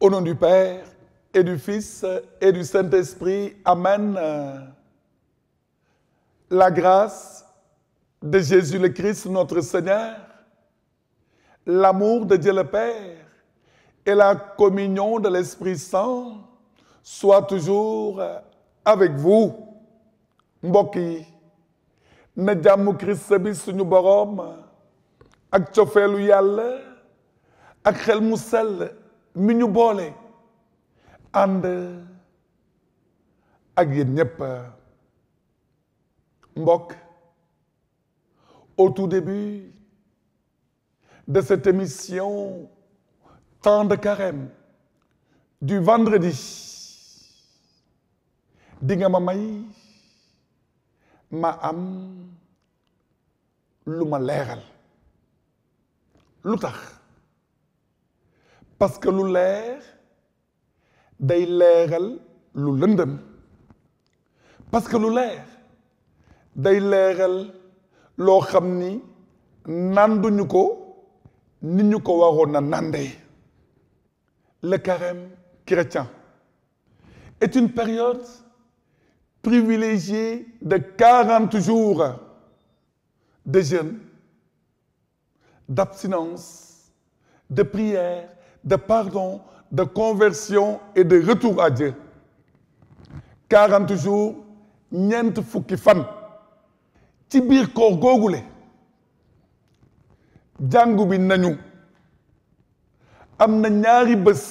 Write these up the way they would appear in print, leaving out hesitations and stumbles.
Au nom du Père et du Fils et du Saint-Esprit, Amen. La grâce de Jésus le Christ, notre Seigneur, l'amour de Dieu le Père et la communion de l'Esprit Saint soient toujours avec vous. Mbokk yi na jàmm Christ bi suñu boroom ak cofeelu Yàlla ak xel mu sell mi ñu boole ànd ak yéen ñépp mbokk. Au tout début de cette émission Temps de Carême du vendredi di nga ma may ma am lu ma leeral lu tax parce que lu leer day leeral lu lëndëm parce que lu leer day leeral loo xam ni nanduñu ko ni ñu ko waroon a nandee. Le carême chrétien est une période privilégiée de 40 jours de jeûne, d'abstinence, de prière, de pardon, de conversion et de retour à Dieu. 40 jours, ñeent fukki fan. ci biir koor googule jàngu bi nañu am na ñaari bés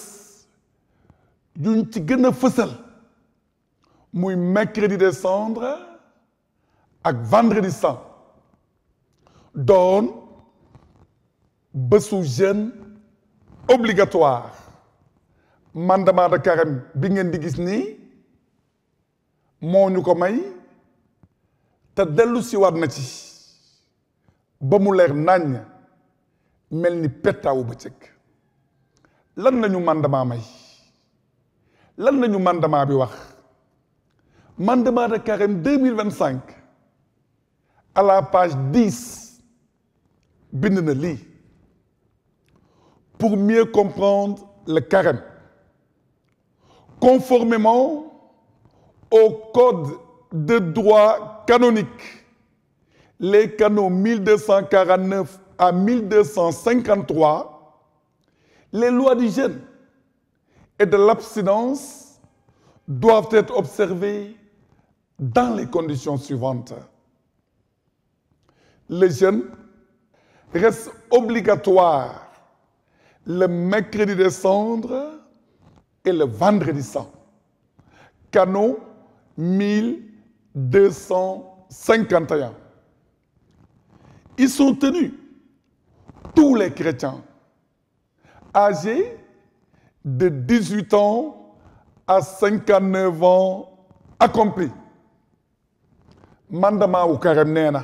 yuñ ci gën a fësal muy mercredi des cendres ak vendredi saint doon bésu jeûne obligatoire. Mandement de carême bi ngeen di gis nii moo ñu ko may te dellu si waat na ci ba mu leer naññ mel ni pettaawu bëccëg. Lan lañu mandement may lan lañu mandement bi wax. Mandement de carême 2025 à la page 10 bind na lii: pour mieux comprendre le carême conformément au code de droit canonique, les canons 1249 à 1253, les lois du jeûne et de l'abstinence doivent être observées dans les conditions suivantes. Le jeûne reste obligatoire le mercredi des cendres et le vendredi saint. Canon 1251. Ils sont tenus, tous les chrétiens, âgés de 18 ans à 59 ans accomplis. Mandement wu carême nee na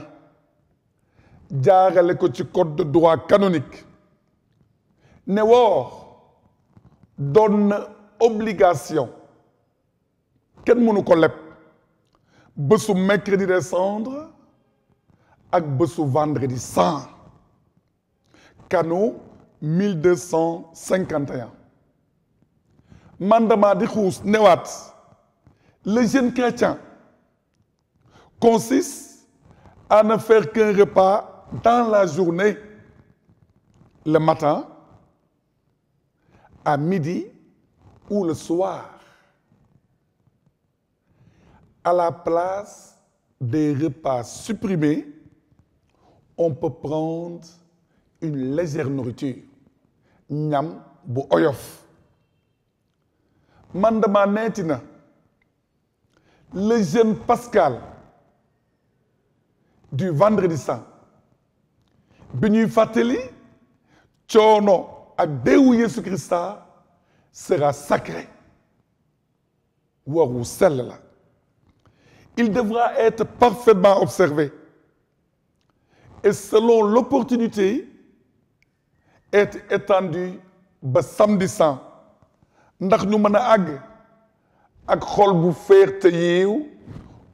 jaarale ko ci code de droit canonique ne woor doon na obligation kenn mënu ko leb bésu mercredi des cendres ak bésu vendredi saint. Canon 1251. Mandement di xuus newaat le jeûne chrétien consiste à ne faire qu'un repas dans la journée, le matin, à midi ou le soir. À la place des repas supprimés, on peut prendre une légère nourriture, ñam bu oyof. Mandement neeti na le jeûne pascal du vendredi saint bi ñuy fàttali coono ak deewu Yesu Christa sera sacré. Woor wu sell la. Il devra être parfaitement observé et selon l'opportunité être étendu ba samedi saint ndax ñu mën a àgg ak xol bu féex te yiiw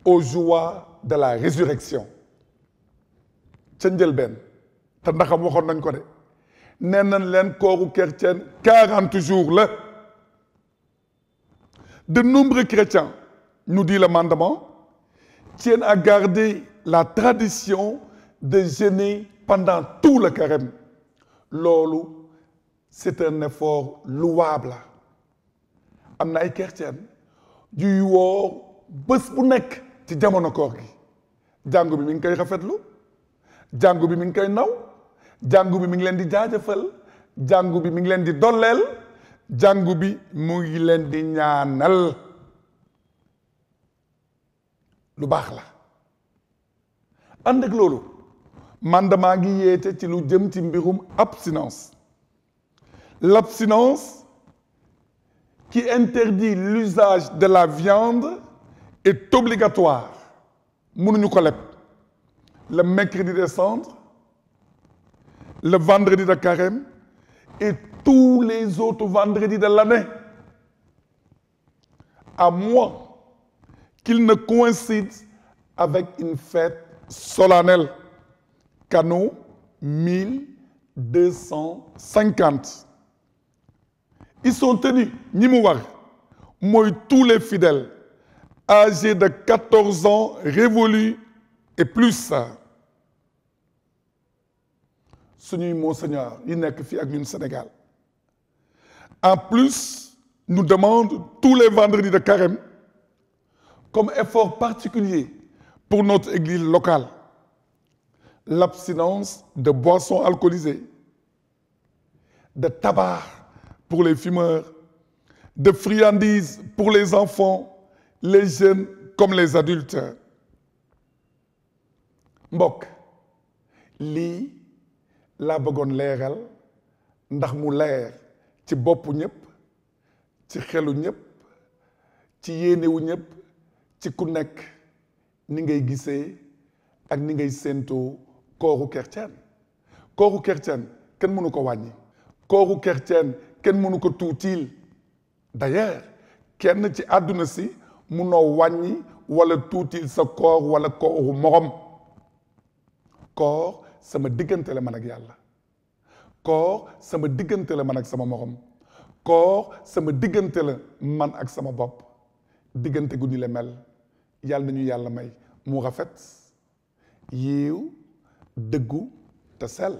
aux joies de la résurrection. ca njëlbeen te ndaxam waxoon nañ ko de nee nañ leen kooru chrétien 40 jours la De nombreux chrétiens, nous dit le mandement, tiennent à garder la tradition de jeûner pendant tout le carême. Loolu, c'est un effort louable. Am na ay chrétien juy woor bés bu nekk ci jamono koor gi jàngu bi mi ngi koy rafetlu jàngu bi mi ngi koy naw jàngu bi mi ngi leen di jaajëfal jàngu bi mi ngi leen di dolleel jàngu bi mu ngi leen di ñaanal lu baax la ànd ak loolu man damaa ngi yeete ci lu jëm ci mbirum abstinence. L'abstinence qui interdit l'usage de la viande est obligatoire. Mënuñu ko leb le mercredi des cendres, le vendredi de carême et tous les autres vendredis de l'année, à moins qu'il ne coïncide avec une fête solennelle. Canot 1250. Ils sont tenus, ñi mu war mooy tous les fidèles âgés de 14 ans révolus et plus. Suñuy monseigneur yi nekk fii ak ñun Sénégal. En plus, nous demandent tous les vendredis de carême comme effort particulier pour notre église locale l'abstinence de boissons alcoolisées, de tabac pour les fumeurs, de friandises pour les enfants, les jeunes comme les adultes. Mbokk lii laa bëggoon leeral ndax mu leer ci boppu ñëpp ci xelu ñëpp ci yéenewu ñëpp ci ku nekk ni ngay gisee ak ni ngay séentoo kooru chrétien kenn mënu ko wàññi kooru chrétien kenn mënu ko tuutiil d'ailleurs kenn ci àdduna si munoo wàññi wala tuutiil sa koor wala kooru morom koor sama diggante la man ak yàlla koor sama diggante la man ak sama morom koor sama diggante la man ak sama bopp diggante gu ni la mel yàlla nañu yàlla may mu rafet yiiw dëggu te sell.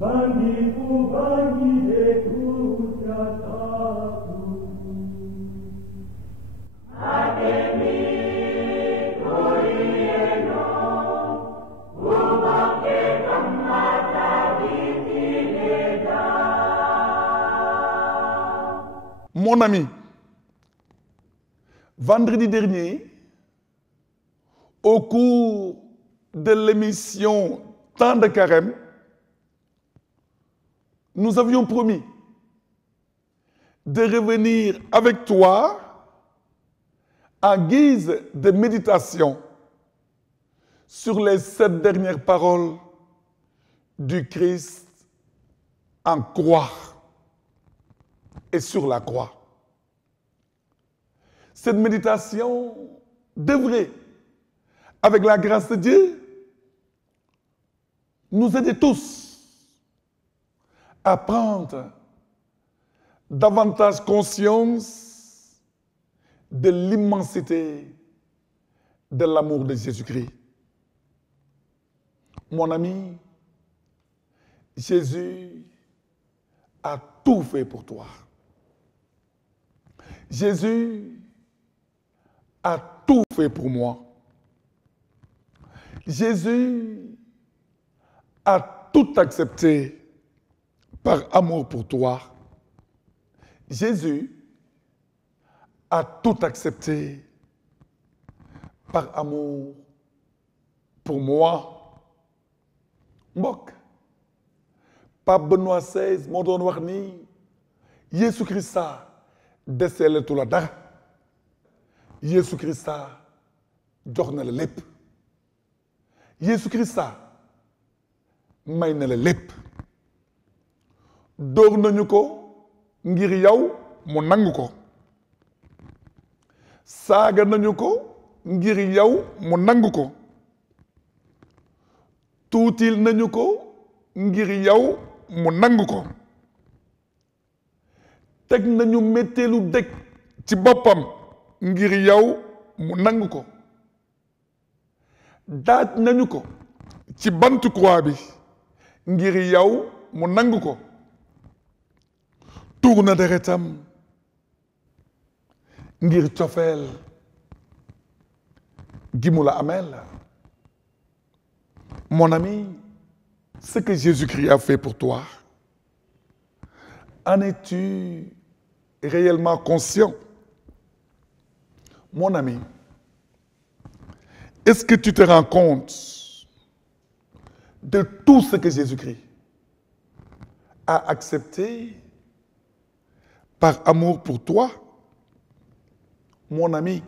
Bandi ku bandi de ku Mon ami, vendredi dernier, au cours de l'émission Temps de Carême, nous avions promis de revenir avec toi en guise de méditation sur les 7 dernières paroles du Christ en croix et sur la croix. Cette méditation devrait, avec la grâce de Dieu, nous aider tous à prendre davantage conscience de l'immensité de l'amour de Jésus-Christ. Mon ami, Jésus a tout fait pour toi. Jésus a tout fait pour moi. Jésus a tout accepté par amour pour toi. Jésus a tout accepté par amour pour moi. Mbokk Pape Benoît XVI moo doon wax ni Yeesu Krista deseeletu la dara. Yeesu Krista jox na la lépp. Yeesu Krista may na la lépp. dóor nañu ko ngir yow mu nangu ko. saaga nañu ko ngir yow mu nangu ko. tuutil nañu ko ngir yow mu nangu ko. teg nañu metteelu dëkk ci boppam ngir yow mu nangu ko. daaj nañu ko ci bantu croix bi ngir yow mu nangu ko. tuur na deretam ngir cofeel gi mu la ameel. Mon ami, ce que Jésus-Christ a fait pour toi, en es-tu réellement conscient? Mon ami, est-ce que tu te rends compte de tout ce que Jésus-Christ a accepté par amour pour toi? Mon ami,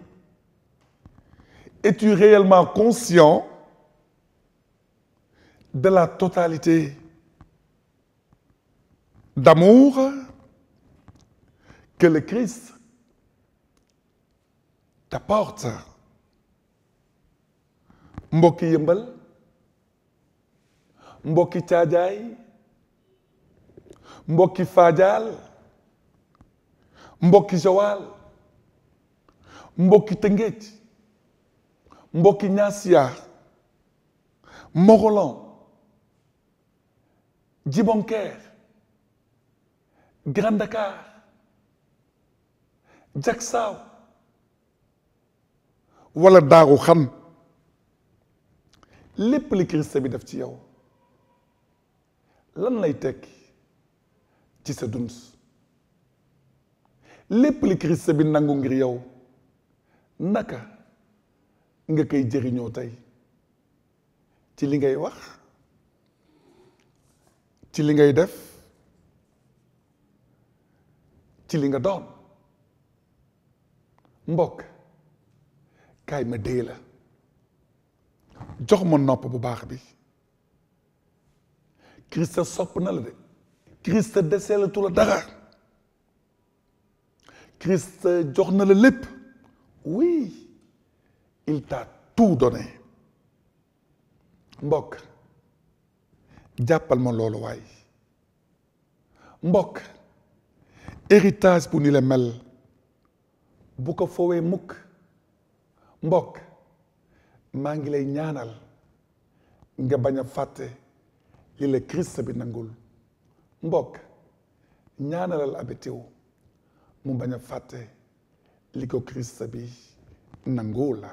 es-tu réellement conscient de la totalité d'amour que le Christ t'apporte? Mbokki Yëmbal, mbokki Caajaay, mbokki Fadial, mbokki Joal, mbokki Tëngéej, mbokki Ñaasiya, Morolan, Djibonker, Grand Dakar, Jaksaaw wala Daaru Xan, lépp li Christ bi def ci yow lan lay tekki ci sa dund? lépp li Christ bi nangu ngir yow naka nga koy jëriñoo tey ci li ngay wax, ci li ngay def, ci li nga doon? Mbokk kaay ma dee la jox ma nopp bu baax bi. Christ sopp na la de. Christ deseelatu la dara. Christ jox na la lépp. Oui, il t'a tout donné. Mbokk jàppal ma loolu waay. Mbokk héritage bu ni la mel bu ko foowee mukk. Mbokk maa ngi lay ñaanal nga bañ a fàtte li la Christ bi nangul. Mbokk ñaanalal abetiw mu bañ a fàtte li ko Christ bi nangul la.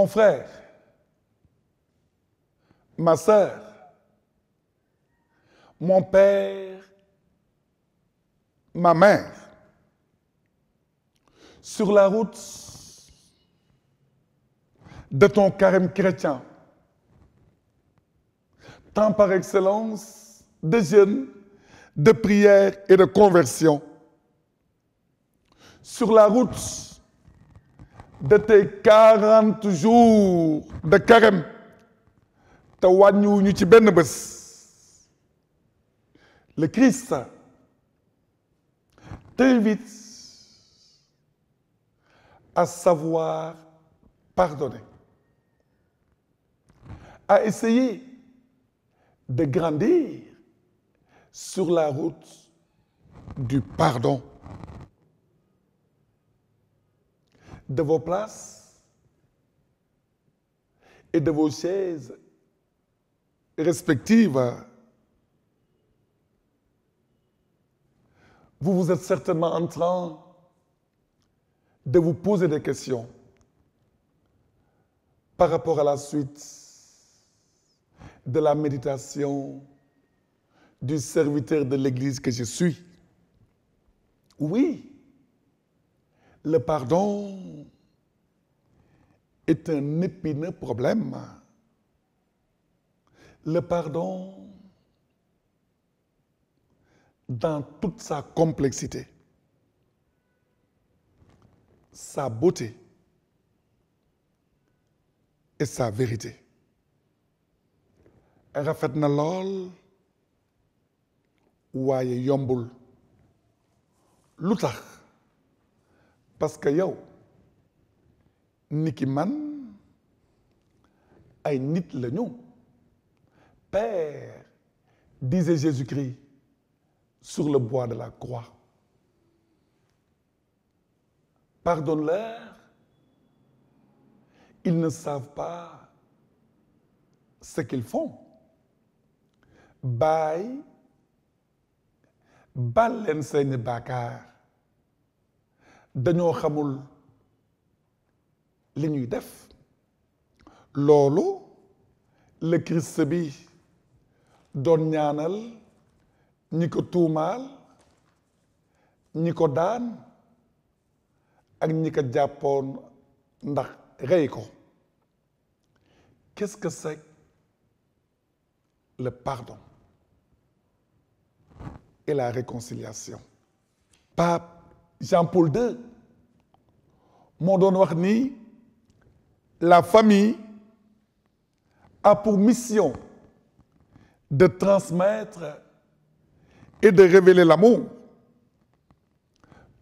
mon frère, ma sœur, mon père, ma mère, sur la route de ton carême chrétien, temps par excellence de jeûne, de prière et de conversion, sur la route de tes 40 jours de carême, te wàññiwuñu ci benn bés. Le Christ t'invite à savoir pardonner, à essayer de grandir sur la route du pardon. De vos places et de vos chaises respectives, vous êtes certainement en train de vous poser des questions par rapport à la suite de la méditation du serviteur de l'Église que je suis. Oui, le pardon est un épineux problème. Le pardon, dans toute sa complexité, sa beauté et sa vérité. Rafet na lool waaye yombul. Lu tax? Parce que yow ni ki man ay nit lañu. Père, disait Jésus-Christ sur le bois de la croix. Pardonne-leur, ils ne savent pas ce qu'ils font. Baay, baal leen seeni bàkkaar, dañoo xamul li ñuy def. Loolu le Christ bi doon ñaanal ñi ko tuumaal, ñi ko daan ak ñi ko jàppoon ndax rey ko. Qu'est-ce que c'est le pardon et la réconciliation? Pape Jean-Paul II moo doon wax ni la famille a pour mission de transmettre et de révéler l'amour.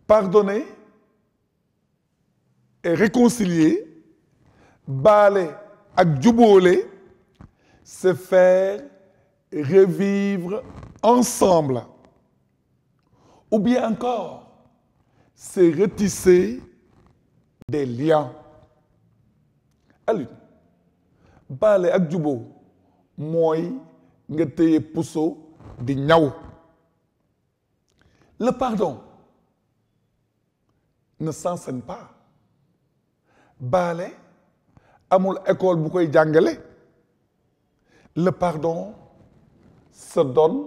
Pardonner et réconcilier, baale ak jubóole, c'est faire revivre ensemble. Ou bien encore, c'est retisser des liens. Alioune, baale ak jubóo mooy nga téye puso di ñaw. Le pardon ne s'enseigne pas. Baale amul école bu koy jàngale. Le pardon se donne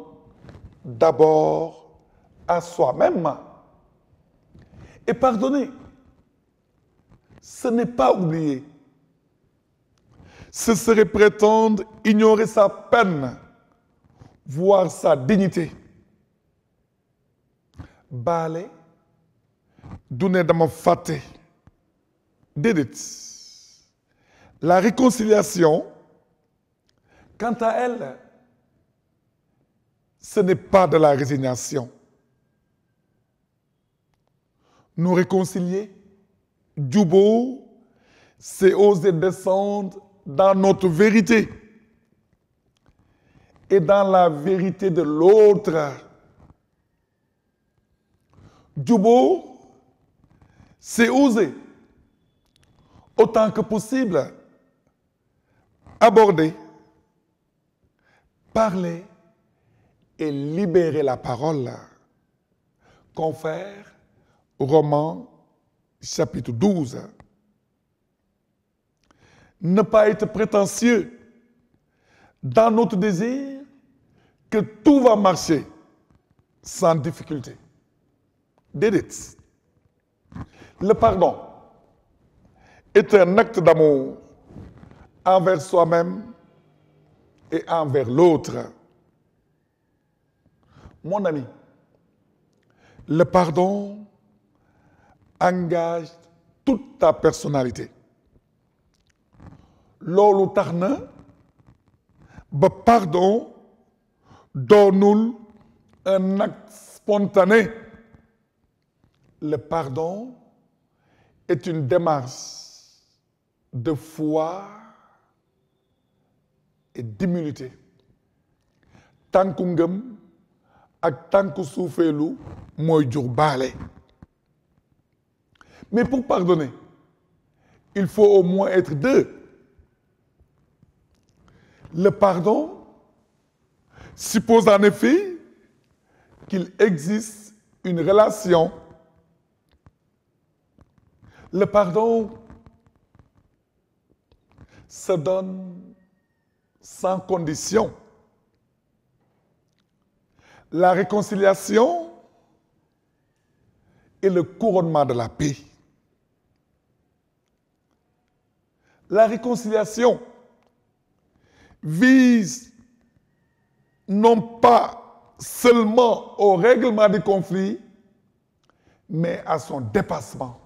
d'abord à soi-même. Et pardonner, ce n'est pas oublier. Ce serait prétendre ignorer sa peine, voire sa dignité. Baale du ne dama fàtte. Déedéet. La réconciliation, quant à elle, ce n'est pas de la résignation. Nous réconcilier, jubóo, c'est oser descendre dans notre vérité et dans la vérité de l'autre. Jubóo, c'est oser, autant que possible, aborder, parler et libérer la parole. Confère Romains chapitre 12. Ne pas être prétentieux dans notre désir que tout va marcher sans difficulté. Déedéet. Le pardon est un acte d'amour envers soi-même et envers l'autre. Mon ami, le pardon engage toute ta personnalité. Loolu tax na ba pardon doonul un acte spontané. Le pardon est une démarche de foi et d'humilité. Tànku ngëm ak tànku suufeelu mooy jur baale. Mais pour pardonner, il faut au moins être deux. Le pardon suppose en effet qu'il existe une relation. Le pardon se donne sans condition. La réconciliation est le couronnement de la paix. La réconciliation vise non pas seulement au règlement des conflits, mais à son dépassement.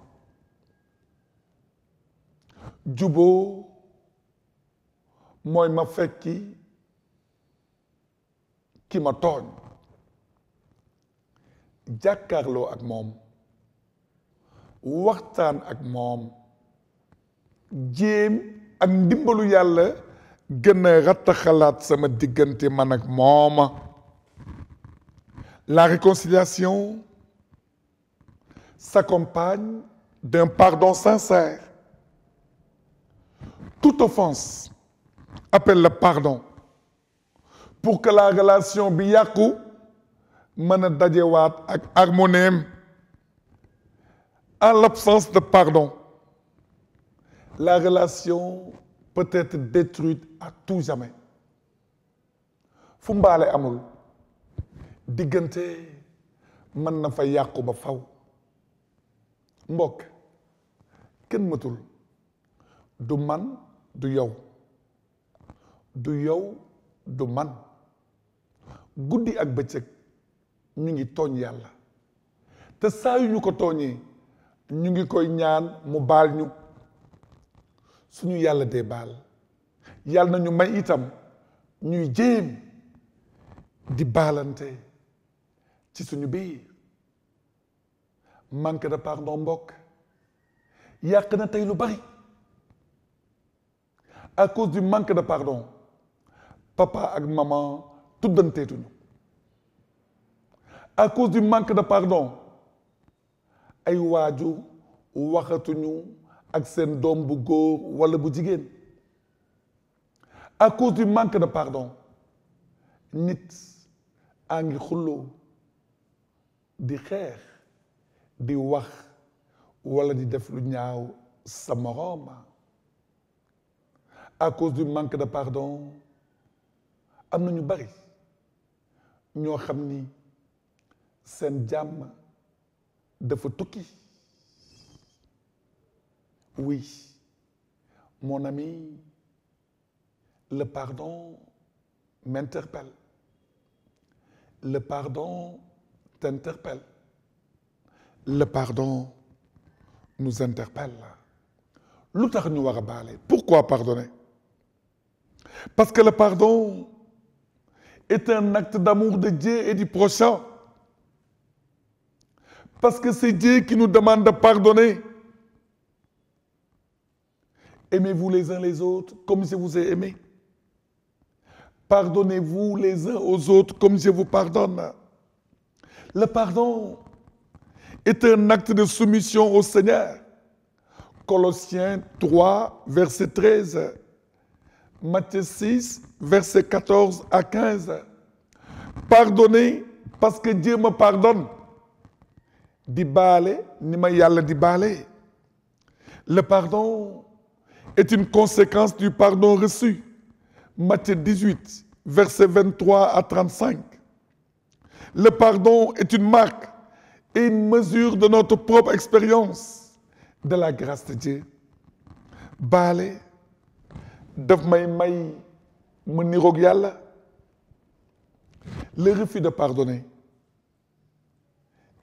Juboo mooy ma fekki ki ma tooñ jàkkaarloo ak moom waxtaan ak moom jéem ak ndimbalu yàlla gën a rattaxalaat sama diggante man ak moom. La réconciliation s'accompagne d'un pardon sincère. Toute offense appelle le pardon pour que la relation bi yàqu mën a dajewaat ak harmonie. En l'absence de pardon, la relation peut être détruite à tout jamais. Fu mbaale amul diggante mën na fa yàqu ba faw. Mbokk kenn matul du man du yow du yow du man guddi ak bëccëg ñu ngi tooñ yàlla te saa yu ñu ko tooñee ñu ngi koy ñaan mu baal ñu. Suñu yàlla dee baal yàlla na ñu may itam ñuy jéem di baalante ci suñu biir. Manque de pardon mbokk yàq na tey lu bari. À cause du manque de pardon papa ak maman tuddanteetuñu. À cause du manque de pardon ay waajur waxatuñu ak seen doom bu góor wala bu jigéen. À cause du manque de pardon nit a ngi xulloo di xeex di wax wala di def lu ñaaw sa moroom. À cause du manque de pardon am na ñu bari ñoo xam ni seen jàmm dafa tukki. Oui, mon ami, le pardon m'interpelle. Le pardon t'interpelle. Le pardon nous interpelle. Lu tax ñu war a baale. Pourquoi pardonner? Parce que le pardon est un acte d'amour de Dieu et du prochain. Parce que c'est Dieu qui nous demande de pardonner. Aimez-vous les uns les autres comme je vous ai aimé. Pardonnez-vous les uns aux autres comme je vous pardonne. Le pardon est un acte de soumission au Seigneur. Colossiens 3, verset 13. Matthieu 6, verset 14 à 15. Pardonnez parce que Dieu me pardonne. Di baale ni ma yàlla di baale. Le pardon est une conséquence du pardon reçu. Matthieu 18, versets 23 à 35. Le pardon est une marque et une mesure de notre propre expérience de la grâce de Dieu. baale daf may ma niroog yàlla. Le refus de pardonner,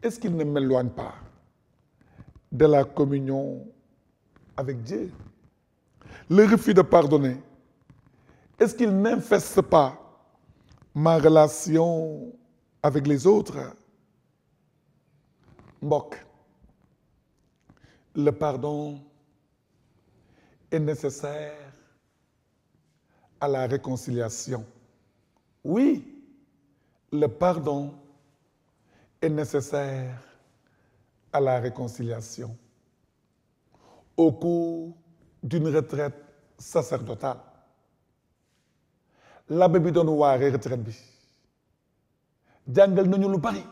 est-ce qu'il ne m'éloigne pas de la communion avec Dieu? Le refus de pardonner, est-ce qu'il n'infeste pas ma relation avec les autres? Mbokk, le pardon est nécessaire à la réconciliation. Oui, le pardon est nécessaire à la réconciliation. Au cours d'une retraite sacerdotale, l'abbé bi doon waaree retraite bi jàngal nañu lu bari,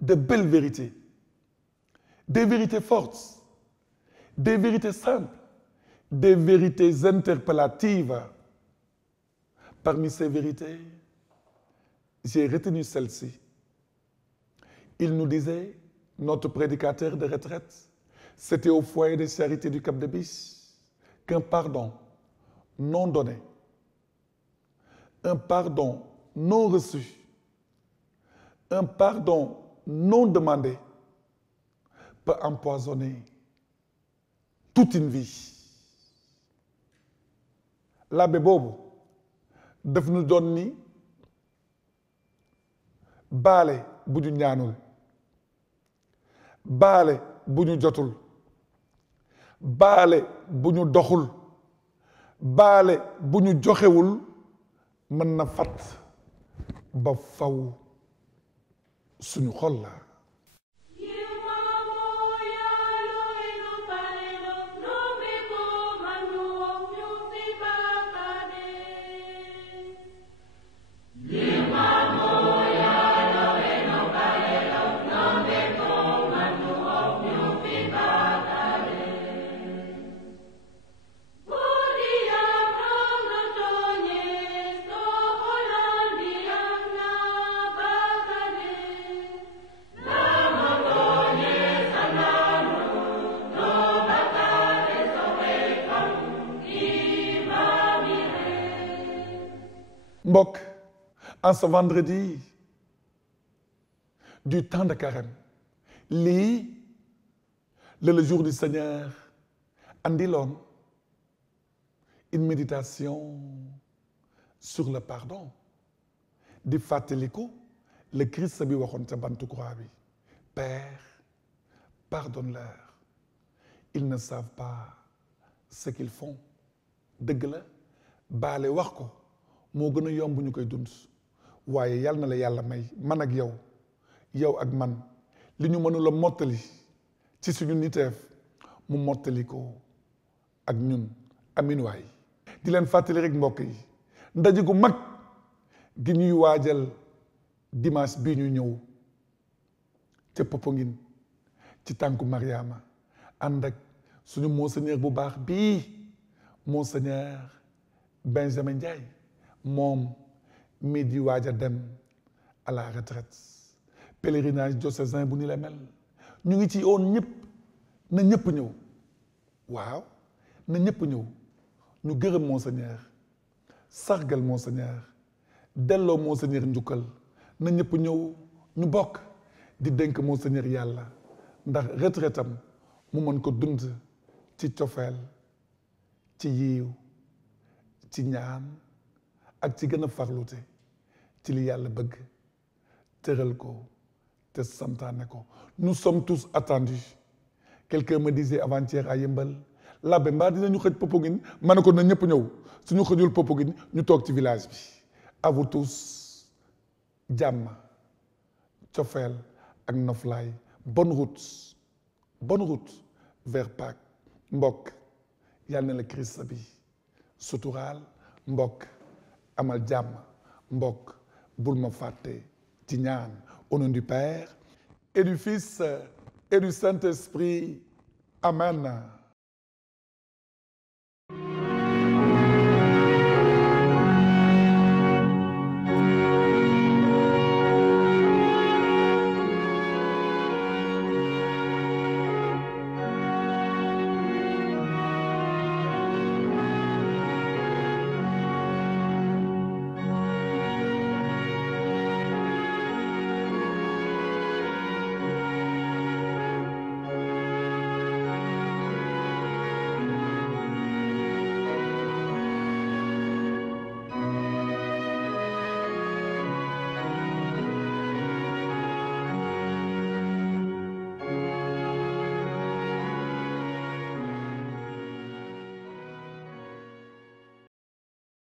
de belles vérités, des vérités fortes, des vérités simples, des vérités interpellatives. Parmi ces vérités, j'ai retenu celle-ci. Il nous disait, notre prédicateur de retraite, c'était au foyer de charité du Cap de Biche, qu'un pardon non donné, un pardon non reçu, un pardon non demandé peut empoisonner toute une vie. L'abbé boobu daf ñu doon ni baale bu ñu ñaanul, baale bu ñu jotul, baale bu ñu doxul, baale bu ñu joxewul mën na fat ba faw suñu xol la. Mbokk, en ce vendredi du temps de carême, lii le jour du Seigneur andiloon une méditation sur le pardon, di fàttaliku le Christ bi waxoon ca bantu croix bi, Père, pardonne-leur, ils ne savent pas ce qu'ils font. Dëgg la baale wax ko moo gën a yomb ñu koy dund, waaye yal na la yàlla may man ak yow, yow ak man, li ñu mënula mottali ci suñu niteef mu mottali ko ak ñun. Amin waay. Di leen fàttali rek mbokk yi, ndaje gu mag gi ñuy waajal dimanche bii ñu ñëw ca Popenguine ci tànku Mariama, ànd ak suñu monseigneur bu baax bii, monseigneur Benjamin Ndiaye, moom mi di waaj a dem à la retraite. Pèlerinage diocésain bu ni la mel, ñu ngi ci oon ñëpp, na ñëpp ñëw. Waaw, na ñëpp ñëw, ñu gërëm monseigneur, sargal monseigneur, delloo monseigneur njukkal, na ñëpp ñëw, ñu bokk di dénk monseigneur yàlla, ndax retraitam mu mën ko dund ci cofeel, ci yiiw, ci ñaan ak ci gën a farlute ci li yàlla bëgg, tëral ko te santaane ko. Nous sommes tous attendus. Quelqu'un me disait avant-hier à Yembal, l'abbé mbaa dinañu xëj Popenguine, ma ne ko na ñëpp ñëw, suñu xëjul Popenguine ñu toog ci village bi. À vous tous, jàmm, cofeel ak noflaay, bonne route vers Pâques. Mbokk, yal na la Christ bi suturaal. Mbokk, amal jàmm. Mbokk, bul ma fàtte ci ñaan. Au nom du Père et du Fils et du Saint-Esprit. Amen.